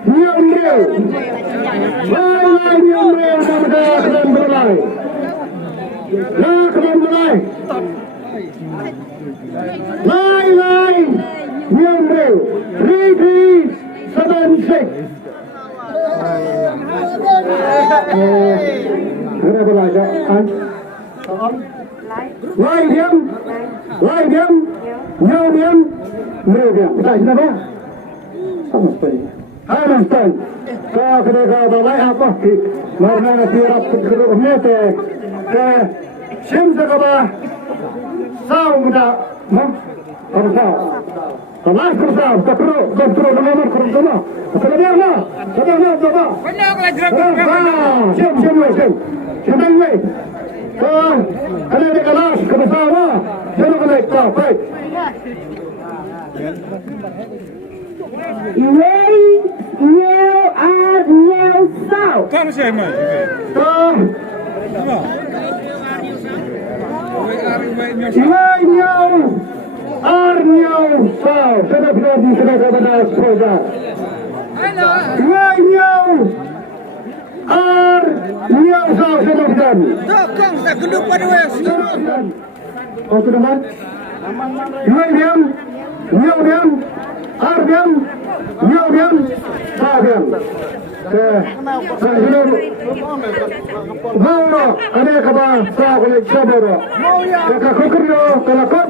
Niam Reu. Lai Niam Reu sama saya akan berlai. Akan berlai. Lai Niam Reu. 3376. Ada berlai kan? Lai Niam. Niam Reu. Kita sini apa? Sama sekali. Einstein, kaya balay apa ki, marna siarap keruk mete, ke simsa kaba, sao muda, kerja, kelas kerja, terus nomor kerja, kerja mana, coba. Siapa ini? Ada di kelas kerja apa? Siapa yang tahu? Baik. New South. Kamu siapa mah? New South. Sudah berani sudah kepada saudara. New South sudah berani. Tokong tak genduk pada wes. Oh sudah kan? Ada kabar saya boleh coba. Kakak kukur yo, kakak.